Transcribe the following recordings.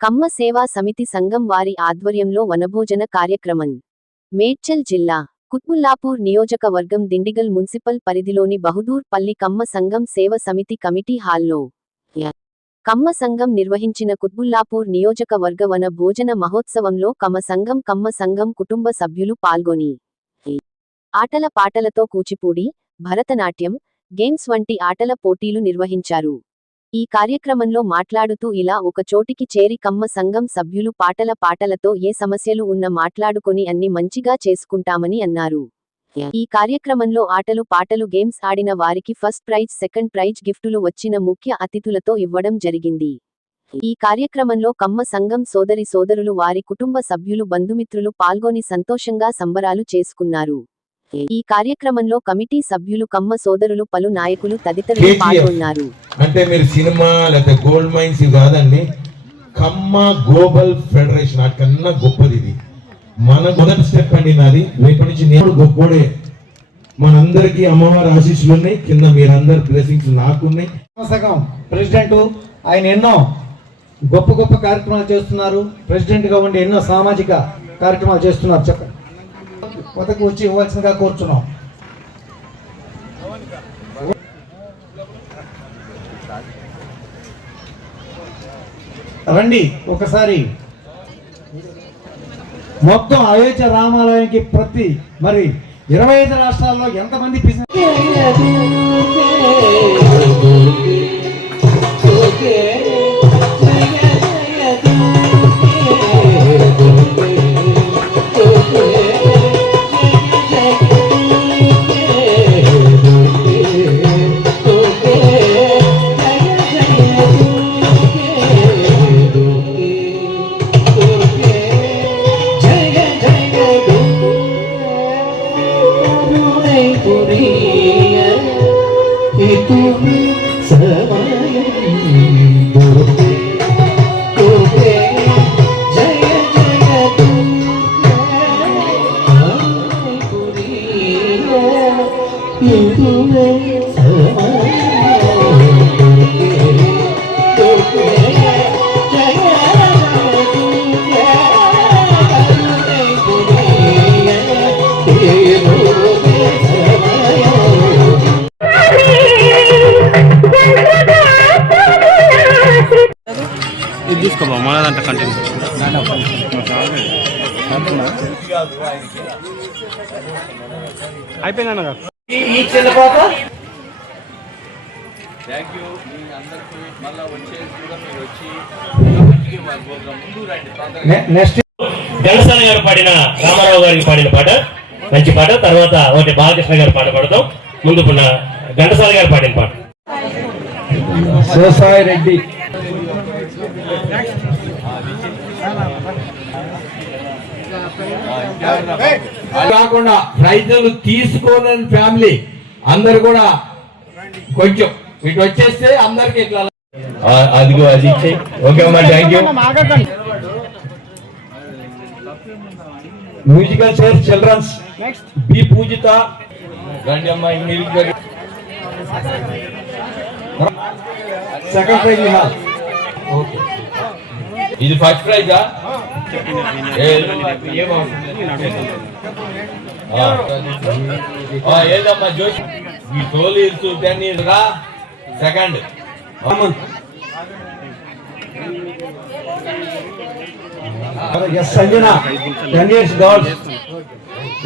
కమ్మ సేవా సమితి సంఘం వారి ఆధ్వర్యంలో వనభోజన కార్యక్రమం. మేడ్చల్ జిల్లా కుత్బుల్లాపూర్ నియోజకవర్గం దిండిగల్ మున్సిపల్ పరిధిలోని బహుదూర్ పల్లి కమ్మ సంఘం సేవ సమితి కమిటీ హాల్లో. కమ్మ సంఘం నిర్వహించిన కుత్బుల్లాపూర్ నియోజకవర్గ వన భోజన మహోత్సవంలో కమ్మ సంఘం కమ్మ సంఘం కుటుంబ సభ్యులు పాల్గొని. ఆటల పాటలతో కూచిపూడి భరతనాట్యం గేమ్స్ వంటి ఆటల పోటీలు నిర్వహించారు. ఈ కార్యక్రమంలో మాట్లాడుతూ ఇలా ఒక చోటికి చేరి కమ్మ సంఘం సభ్యులు పాటల పాటలతో ఏ సమస్యలు ఉన్న మాట్లాడుకొని అన్ని మంచిగా చేసుకుంటామని అన్నారు. ఈ కార్యక్రమంలో ఆటలు పాటలు గేమ్స్ ఆడిన వారికి ఫస్ట్ ప్రైజ్ సెకండ్ ప్రైజ్ గిఫ్టులు వచ్చిన ముఖ్య అతిథులతో ఇవ్వడం జరిగింది. ఈ కార్యక్రమంలో కమ్మ సంఘం సోదరి సోదరులు వారి కుటుంబ సభ్యులు బంధుమిత్రులు పాల్గొని సంతోషంగా సంబరాలు చేసుకున్నారు. ఈ కార్యక్రమంలో కమిటీ సభ్యులు కమ్మ సోదరులు పలు నాయకులు తదితరులు. పాల్గొన్నారు. అంటే మీరు సినిమా లేకపోతే గోల్డ్ మైన్స్ కాదండి కమ్మ గ్లోబల్ ఫెడరేషన్ కన్నా గొప్పది ఇది. మన మొదటి స్టెప్ అండి నాది. రేపటి నుంచి నేను గొప్పోడే. మనందరికీ అమ్మవారి ఆశీస్సులు ఉన్నాయి. కింద మీరందరు బ్లెస్సింగ్స్ నాకున్నాయి. సగం ప్రెసిడెంట్ ఆయన ఎన్నో గొప్ప గొప్ప కార్యక్రమాలు చేస్తున్నారు. ప్రెసిడెంట్గా ఉండి ఎన్నో సామాజిక కార్యక్రమాలు చేస్తున్నారు. చెప్పండి. కొత్తకు వచ్చి ఇవ్వాల్సిందిగా కోరుచున్నాం. రండి ఒకసారి. మొత్తం అయోధ్య రామాలయానికి ప్రతి మరి ఇరవై ఐదు రాష్ట్రాల్లో ఎంతమంది బిజినెస్ తీసుకోబా మనదంట కంటిన్యూ అయిపోయింది అన్నగారు ఈ చిన్న పాప నె- నెక్స్ట్ ఘనసాని గారు పాడిన రామారావు గారికి పాడిన పాట. మంచి పాట. తర్వాత ఒకటి బాలకృష్ణ గారు పాట పాడతాం ముందు పున్న ఘంటసాల గారు పాడిన పాట. శివసాయి రెడ్డి కాకుండా ప్రైజులు తీసుకోలేని ఫ్యామిలీ అందరు కూడా కొంచెం ఇటు వచ్చేస్తే అందరికి ఇట్లా అదిగో అది. ఓకే అమ్మా thank you musical chairs children's B Poojitha రండి అమ్మా మ్యూజిక్ సెకండ్ ప్రైజ్ ఓకే ఇది ఫస్ట్ ప్రైజా ఏదమ్మా జోష్ ఈ తోలు ఇరుసు రా second S Sanjana ten years girls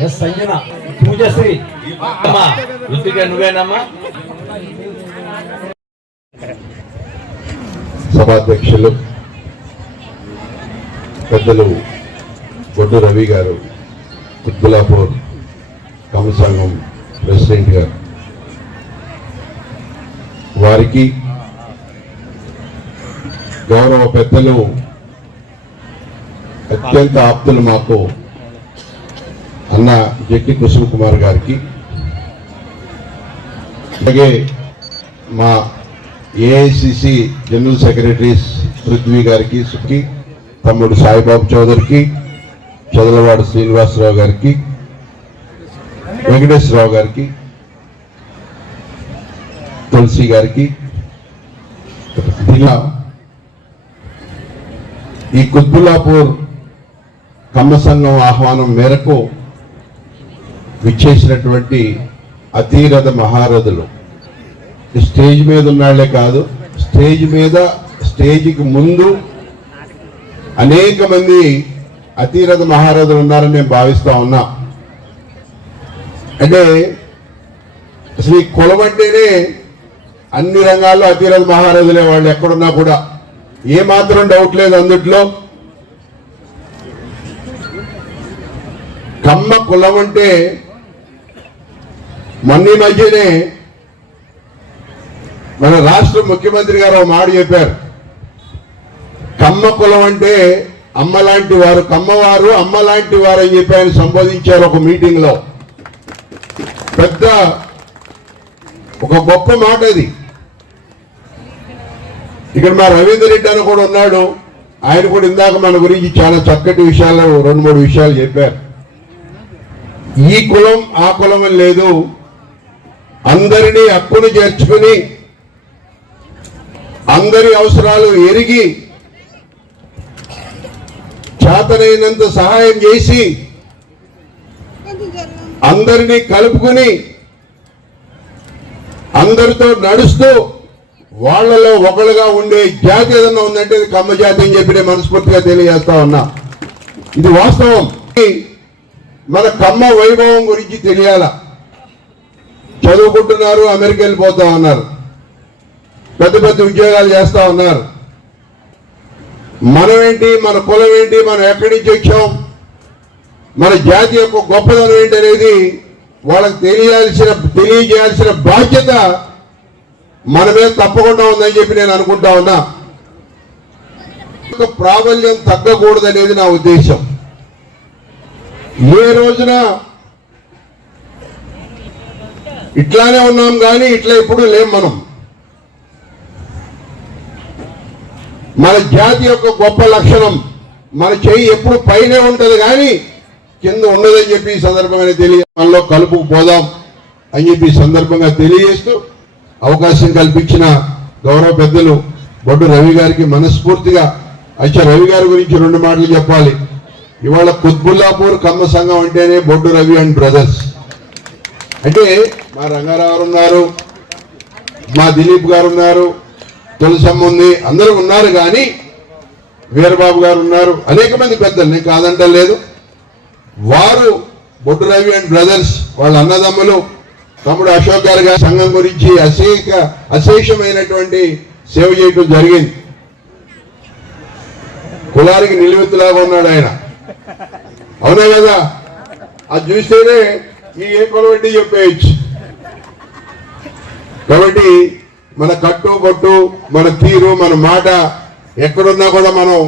S Sanjana Poojashri అమ్మా రుతిక నువ్వేనమ్మా సభాధ్యక్షులు పెద్దలు గొడ్డు రవి గారు కుత్బులాపూర్ కమసంఘం ప్రెసిడెంట్ గారు. వారికి గౌరవ పెద్దలు అత్యంత ఆప్తులు మాకు అన్న జట్టి కుసుమ్ కుమార్ గారికి. అలాగే మా ఏఐసిసి జనరల్ సెక్రటరీ పృథ్వీ గారికి సుఖీ తమ్ముడు సాయిబాబు చౌదరికి చదలవాడు శ్రీనివాసరావు గారికి వెంకటేశ్వరరావు గారికి తులసి గారికి జిల్లా ఈ కుత్బుల్లాపూర్ కమ్మ సంఘం ఆహ్వానం మేరకు విచ్చేసినటువంటి అతీరథ మహారథులు. స్టేజ్ మీద ఉన్నాళ్ళే కాదు స్టేజ్ మీద స్టేజ్కి ముందు అనేక మంది అతిరథ మహారథులు ఉన్నారని నేను భావిస్తా ఉన్నా. అంటే అసలు ఈ కులం అంటేనే అన్ని రంగాల్లో అతిరథ మహారథులే వాళ్ళు ఎక్కడున్నా కూడా. ఏ మాత్రం డౌట్ లేదు అందుట్లో. కమ్మ కులం అంటే మొన్న ఈ మధ్యనే మన రాష్ట్ర ముఖ్యమంత్రి గారు ఒక మాట చెప్పారు. కమ్మ కులం అంటే అమ్మ లాంటి వారు కమ్మవారు అమ్మ లాంటి వారు అని చెప్పి ఆయన సంబోధించారు ఒక మీటింగ్లో. పెద్ద ఒక గొప్ప మాట అది ఇక్కడ మా రవీంద్ర రెడ్డి అని కూడా ఉన్నాడు. ఆయన కూడా ఇందాక మన గురించి చాలా చక్కటి విషయాలు రెండు మూడు విషయాలు చెప్పారు. ఈ కులం ఆ కులం అని లేదు. అందరినీ హక్కును చేర్చుకుని అందరి అవసరాలు ఎరిగి చేతనైనంత సహాయం చేసి అందరినీ కలుపుకుని అందరితో నడుస్తూ వాళ్ళలో ఒకళ్ళుగా ఉండే జాతి ఏదన్నా ఉందంటే ఇది కమ్మ జాతి అని చెప్పి నేను మనస్ఫూర్తిగా తెలియజేస్తా ఉన్నా. ఇది వాస్తవం. మన కమ్మ వైభవం గురించి తెలియాల? చదువుకుంటున్నారు అమెరికా వెళ్ళిపోతా ఉన్నారు. పెద్ద పెద్ద ఉద్యోగాలు చేస్తా ఉన్నారు. మనం ఏంటి మన కులం ఏంటి మనం ఎక్కడి నుంచి వచ్చాం మన జాతి యొక్క గొప్పదనం ఏంటి అనేది వాళ్ళకి తెలియాల్సిన తెలియజేయాల్సిన బాధ్యత మన మీద తప్పకుండా ఉందని చెప్పి నేను అనుకుంటా ఉన్నా. ప్రాబల్యం తగ్గకూడదనేది నా ఉద్దేశం. ఏ రోజున ఇట్లానే ఉన్నాం కానీ ఇట్లా ఇప్పుడు లేం మనం. మన జాతి యొక్క గొప్ప లక్షణం. మన చెయ్యి ఎప్పుడు పైనే ఉంటుంది కానీ కింద ఉండదని చెప్పి ఈ సందర్భంగా తెలియ మనలో కలుపుకు పోదాం అని చెప్పి సందర్భంగా తెలియజేస్తూ అవకాశం కల్పించిన గౌరవ పెద్దలు బొడ్డు రవి గారికి మనస్ఫూర్తిగా అచ్చా రవి గారి గురించి రెండు మాటలు చెప్పాలి. ఇవాళ కుత్బుల్లాపూర్ కమ్మ సంఘం అంటేనే బొడ్డు రవి అండ్ బ్రదర్స్. అంటే మా రంగారావు ఉన్నారు మా దిలీప్ గారు ఉన్నారు తులసమ్మ ఉంది అందరూ ఉన్నారు కానీ వీరబాబు గారు ఉన్నారు. అనేక మంది పెద్దలు నేను కాదంటలేదు వారు బొడ్డు రవి అండ్ బ్రదర్స్ వాళ్ళ అన్నదమ్ములు తమ్ముడు అశోక్ గారు గారి సంఘం గురించి అశేక అశేషమైనటువంటి సేవ చేయటం జరిగింది. కులానికి నిలువెత్తులాగా ఉన్నాడు ఆయన. అవునా కదా? అది చూస్తేనే ఈ ఏ కొలవంటి చెప్పేయచ్చు. కాబట్టి మన కట్టు కొట్టు మన తీరు మన మాట ఎక్కడున్నా కూడా మనం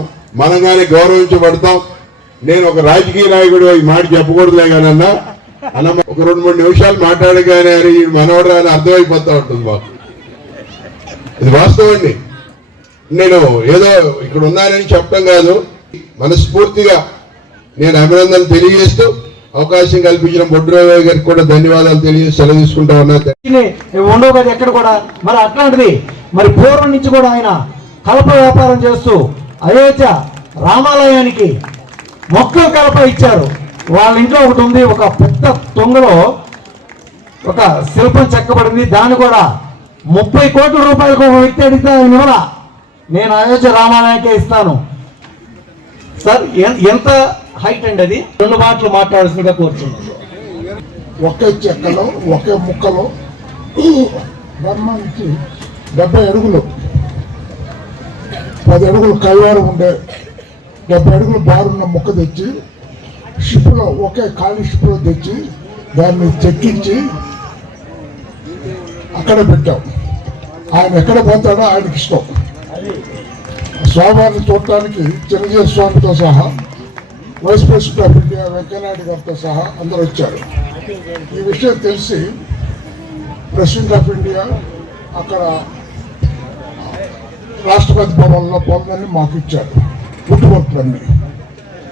మనంగానే గౌరవించబడతాం. నేను ఒక రాజకీయ నాయకుడు ఈ మాట చెప్పకూడదులే కానీ అన్న. అన్న ఒక రెండు మూడు నిమిషాలు మాట్లాడగానే అని ఈ మనవడు అని అర్థమైపోతా ఉంటుంది మాకు ఇది వాస్తవం అండి. నేను ఏదో ఇక్కడ ఉన్నానని చెప్పడం కాదు. మనస్ఫూర్తిగా నేను అభినందనలు తెలియజేస్తూ అవకాశం కల్పించిన బొడ్రావు గారికి కూడా ధన్యవాదాలు తెలియ సెలవు తీసుకుంటా ఉన్నా ఉండవు కదా ఎక్కడ కూడా మరి అట్లాంటిది మరి పూర్వం నుంచి కూడా ఆయన కలప వ్యాపారం చేస్తూ అయోధ్య రామాలయానికి మొక్కలు కలప ఇచ్చారు. వాళ్ళ ఇంట్లో ఒకటి ఉంది ఒక పెద్ద తొంగలో ఒక శిల్పం చెక్కబడింది. దాన్ని కూడా ముప్పై కోట్ల రూపాయలకు ఒక వ్యక్తి అడిగితే ఆయన నేను అయోధ్య రామాలయానికే ఇస్తాను. సార్ ఎంత హైట్ అండి అది? రెండు మాటలు మాట్లాడాల్సిందిగా కోరుతున్నాను. ఒకే చెక్కలో ఒకే ముక్కలో బ్రహ్మానికి డెబ్బై అడుగులు. పది అడుగులు కైవారం ఉండే డెబ్బై అడుగులు బారున్న ముక్క తెచ్చి షిప్లో ఒకే ఖాళీ షిప్లో తెచ్చి దాన్ని చెక్కించి అక్కడ పెట్టాం. ఆయన ఎక్కడ పోతాడో ఆయనకి ఇష్టం స్వామివారిని చూడటానికి చిరంజీవి స్వామితో సహా vice president of India Venkaiah Naidu గారితో సహా అందరూ వచ్చారు. ఈ విషయం తెలిసి ప్రెసిడెంట్ ఆఫ్ ఇండియా అక్కడ రాష్ట్రపతి భవన్లో పొందని మాకు ఇచ్చారు. పుట్టుబడులన్నీ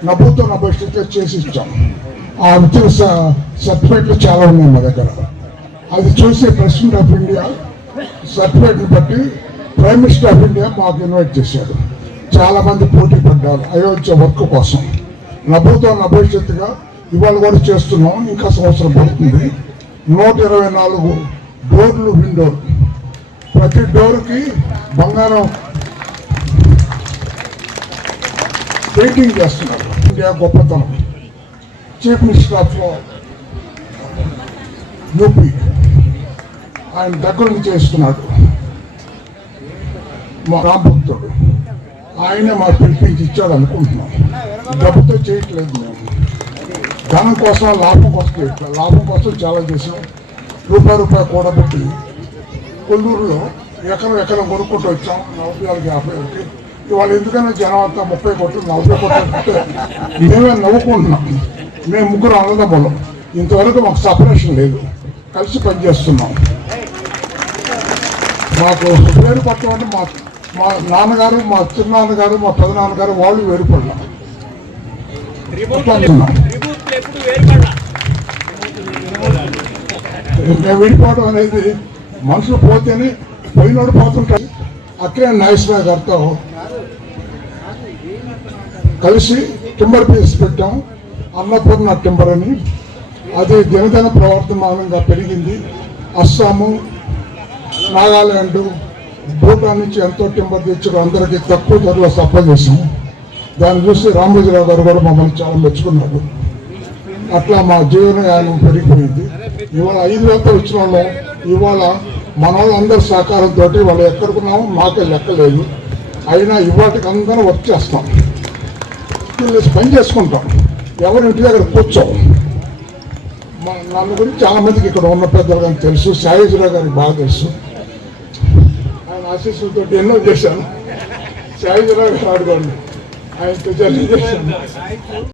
నవ్వుతో నలభై స్టిక్కర్ చేసి ఇచ్చాం. ఆ వచ్చిన స- సర్టిఫికెట్లు చాలా ఉన్నాయి మా దగ్గర. అది చూసి ప్రెసిడెంట్ ఆఫ్ ఇండియా సర్టిఫికేట్ని బట్టి prime minister of India invite invite చేశాడు చాలా మంది పోటీ పడ్డారు. అయోధ్య వర్క్ కోసం. నభూతో నభవిష్యత్తుగా ఇవాళ కూడా చేస్తున్నాం. ఇంకా సంవత్సరం పడుతుంది. నూట ఇరవై నాలుగు డోర్లు విండోలు ప్రతి డోర్కి బంగారం పెయింటింగ్ చేస్తున్నారు. ఇండియా గొప్పతనం. Chief minister of UP. ఆయన దగ్గర నుంచి చేస్తున్నాడు. మా రామభక్తుడు ఆయనే మా పిలిపించి ఇచ్చాడు అనుకుంటున్నాం. డబ్బుతో చేయట్లేదు మేము. ధనం కోసం లాభం కోసం చేయట్లేదు. లాభం కోసం చాలా చేసాం రూపాయి రూపాయి కూడబెట్టి కొల్లూరులో ఎకరం ఎకరం కొనుక్కుంటూ వచ్చాం. నలభై నాలుగు యాభై ఒకటి. ఇవాళ ఎందుకైనా జనం అంతా ముప్పై కోట్లు నలభై కోట్లు మేమే నవ్వుకుంటున్నాం. మేము ముగ్గురు అన్నదమ్ములం. ఇంతవరకు మాకు సపరేషన్ లేదు. కలిసి పనిచేస్తున్నాం. మాకు పేరు పట్టడం అంటే మాకు మా నాన్నగారు మా చిన్నాన్నగారు మా పెదనాన్నగారు వాళ్ళు వేరుపడ్డాం మేము విడిపోవడం అనేది మనుషులు పోతేనే పోయినోడు పోతుంటారు అక్కడే నాగేశ్వర గారితో కలిసి టింబర్ పీస్ పెట్టాం. అన్నపూర్ణ టింబర్ అని. అది దినదిన ప్రవర్తమానంగా పెరిగింది. అస్సాము నాగాలాండ్ భూటాన్ నుంచి ఎంతో టింబర్ తెచ్చారు. అందరికీ తక్కువ ధరలో సప్లై చేసాం దాన్ని చూసి రామోజీరావు గారు కూడా మమ్మల్ని చాలా మెచ్చుకున్నారు. అట్లా మా జీవనయానం పెరిగిపోయింది. ఇవాళ ఐదు వేలతో వచ్చిన వాళ్ళం. ఇవాళ మన వాళ్ళందరి సహకారంతో వాళ్ళు ఎక్కడుకున్నామో మాకే లెక్కలేదు అయినా ఇవాటికి అందరం వర్క్ చేస్తాం. వీళ్ళు పని చేసుకుంటాం. ఎవరి ఇంటి దగ్గర కూర్చోం. నన్ను గురించి చాలామందికి ఇక్కడ ఉన్న పెద్దలు కానీ తెలుసు. సాయేశ్వరరావు గారికి బాగా తెలుసు. ఆశీస్సులతో ఎన్నో చేశాను సాయేశ్వరరావు గారు అడగండి ఆయనతో జర్నీ చేశాను